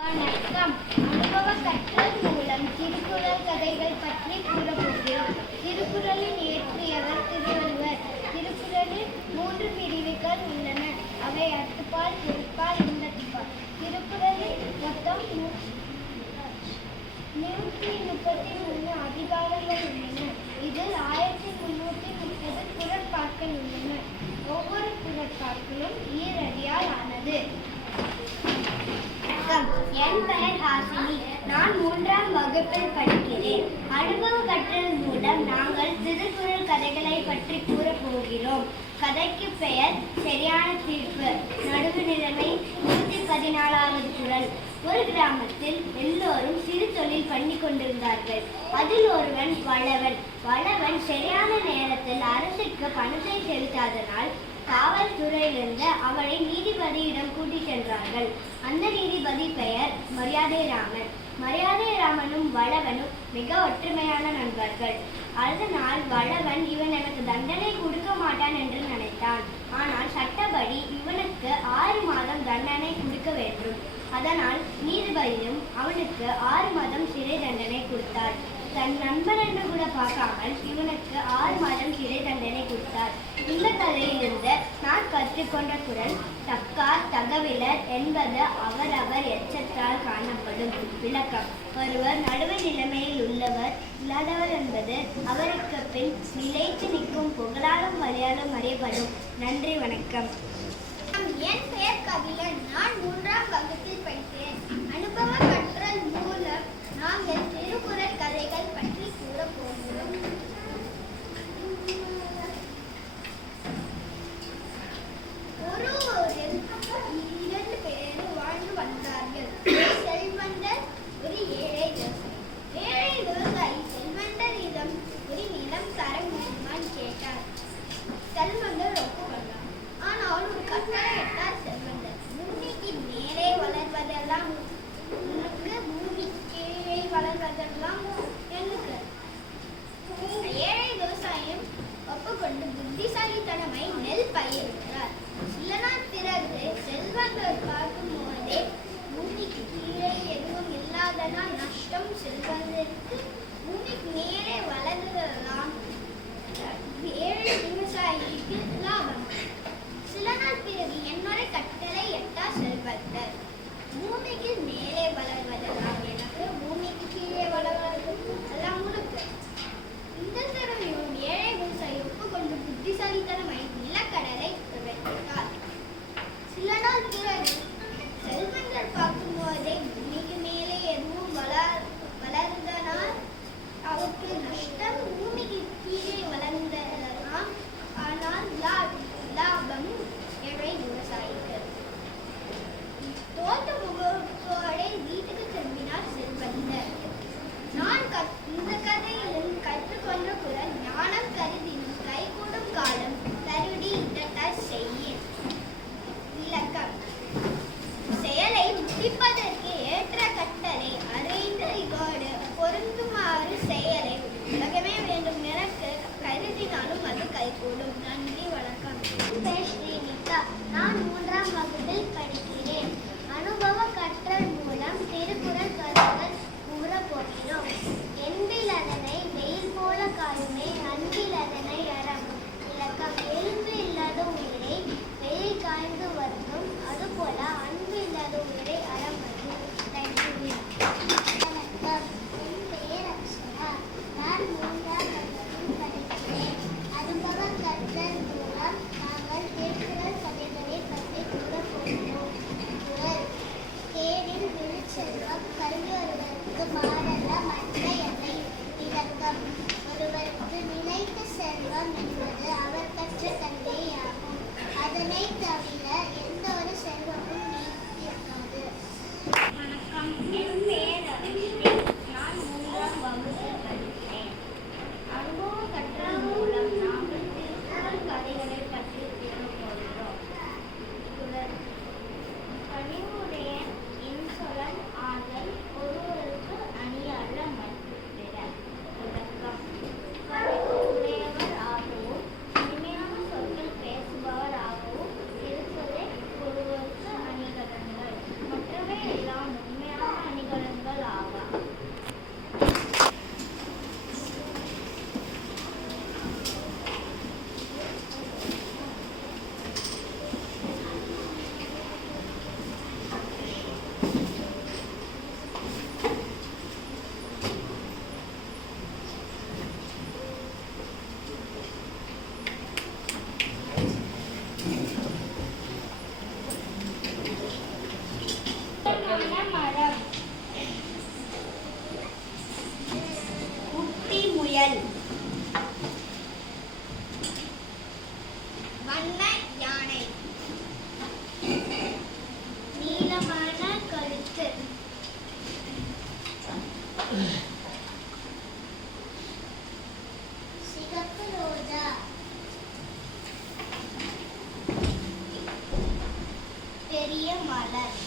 வணக்கம். அனுபவ கற்றல் மூலம் திருக்குறள் கதைகள் பற்றி கூறப்போகிறோம். திருக்குறளின் இயற்றியவர் திருவள்ளுவர். திருக்குறளில் மூன்று பிரிவுகள் உள்ளன. அவை அத்துப்பால் திருப்பால் இன்பத்துப்பால். திருக்குறளில் மொத்தம் நூற்றி முப்பத்தி மூணு அதிகாரங்கள் என் பெயர் ஹாசினி நான் மூன்றாம் வகுப்பில் படிக்கிறேன். அனுபவ கற்றல் மூலம் நாங்கள் திருக்குறள் கதைகளை பற்றி கூறப் போகிறோம். கதைக்கு பெயர் சரியான தீர்ப்பு. நடுவு நிலைமை நூற்றி பதினாலாவது குரல் ஒரு கிராமத்தில் எல்லோரும் சிறு தொழில் பண்ணி கொண்டிருந்தார்கள். அதில் ஒருவன் வளவன். வளவன் சரியான நேரத்தில் அரசுக்கு பணத்தை செலுத்தாதனால் காவல்துறையிலிருந்து அவனை நீதிபதியிடம் கூட்டிச் சென்றார்கள். அந்த நீதிபதி பெயர் மரியாதை ராமன் மரியாதை ராமனும் வளவனும் மிக ஒற்றுமையான நண்பர்கள். அதனால் வளவன் இவன் எனக்கு தண்டனை கொடுக்க மாட்டான் என்று நினைத்தான். ஆனால் சட்டப்படி இவனுக்கு ஆறு மாதம் தண்டனை கொடுக்க வேண்டும். அதனால் நீதிபதியும் அவனுக்கு ஆறு மாதம் சிறை தண்டனை தன் நண்பன் என்று கூட பார்க்காமல் இவனுக்கு ஆறு மாதம் சிறை தண்டனை கொடுத்தார். இந்த கதையிலிருந்து நான் கற்றுக்கொண்ட குரல் தக்கார் தகவிலர் என்பது அவரவர் எச்சத்தால் காணப்படும் விளக்கம். ஒருவர் நடுவு நிலைமையில் உள்ளவர் இல்லாதவர் என்பது அவருக்கு பின் நிலைத்து நிற்கும் புகழாலும் வழியாலும் அறியப்படும் நன்றி வணக்கம். என் பெயர் கபிலன் Thank you. புயல் வண்ண யானை. நீளமான கழுத்து. சிகப்பு ரோஜா. பெரிய மலர்.